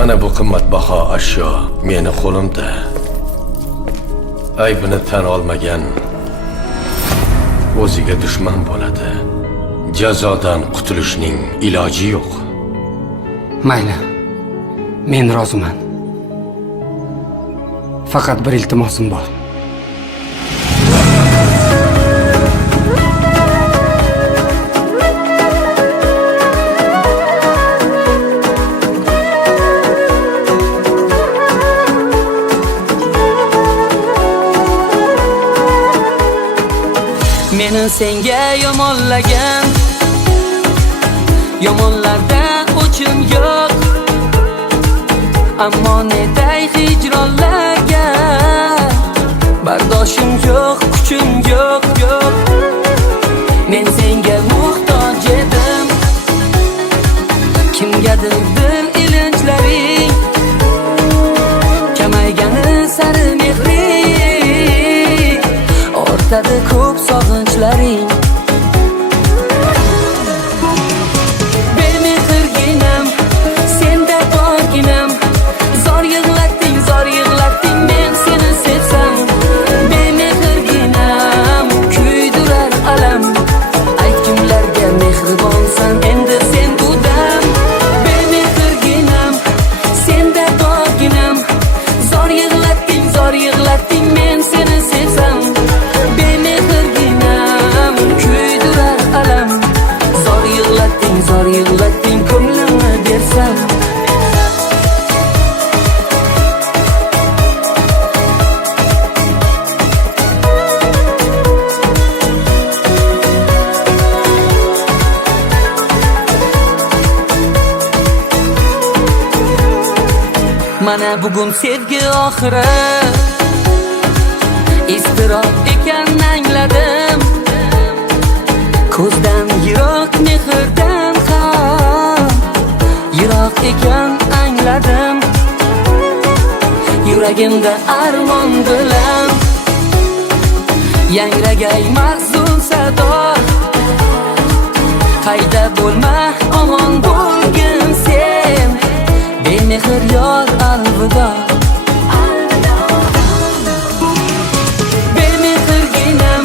Mana bu qimmatbaho ashyo meni qo'limda. Aybini tan olmagan o'ziga dushman bo'ladi. Jazodan qutulishning iloji yo'q. Mayli. Men roziman. Faqat bir iltimosim bor. Meni senga yomonlagan, yomonlardan o'chim yo'q. Ammo netay hijronlarga bardoshim yo'q, kuchim yo'q. Men senga muhtoj edim. Kimgadir dil ilinjlaring kamaygani sari mehring ortadi ko'p sog'inchlaring. Bemehrginam, senda borginam. Zor yig'latding men seni sevsam. Bemehrginam, kuydirar alam. Aytgimlarga mehribonsan, endi sen bu dam. Bemehrginam, senda borginam. Zor yig'latding men seni sevsam. Bemehrginam, kuydirar alam. Zor yig'latding ko'nglimni bersam. Mana bugun sevgi oxiri, iztirob ekan angladim. Ko'zdan yiroq, mehrdan ham yiroq ekan angladim. Yuragimda armon bilan yangragay mahzun sado. Qayda bo'lma, omon bo'lgin sen. Bemehr yor alvido. Bemehrginam,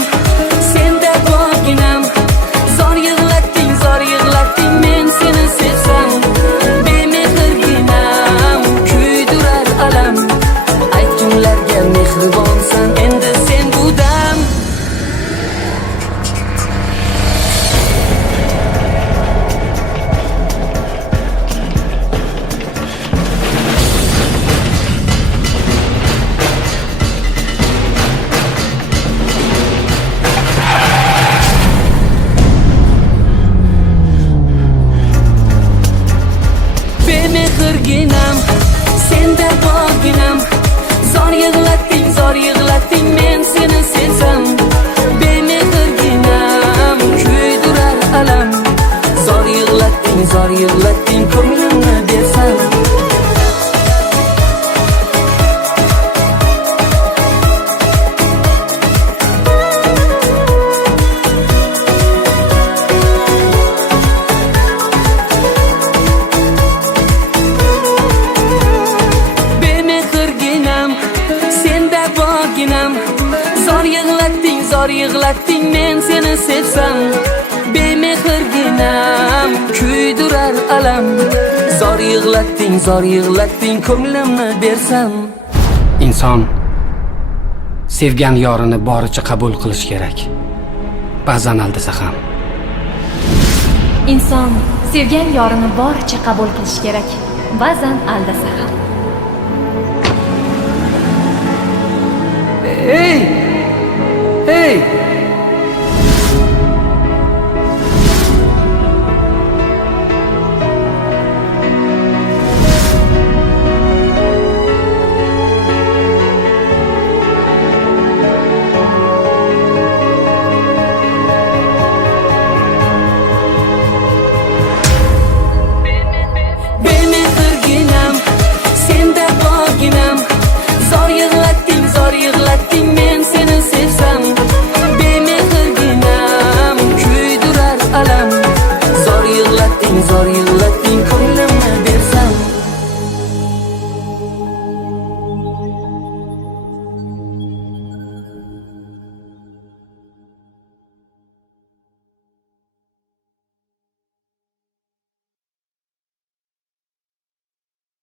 senda borginam. Zor yig'latding men seni sevsam. Bemehrginam, kuydirar alam. Aytgimlarga mehribonsan, endi sen bu dam. Bemehrginam, senda borginam. Zor yig'latding men seni sevsam. Bemehrginam, kuydirar alam. Zor yig'latding ko'nglimni bersam. Zor yig'latding men seni sevsam. Bemehrginam, kuydirar alam. Zor yig'latding ko'nglimni bersam. Inson sevgan yorini boricha qabul qilish kerak. Ba'zan aldasa ham. Inson sevgan yorini boricha qabul qilish kerak. Ba'zan aldasa ham. Hey!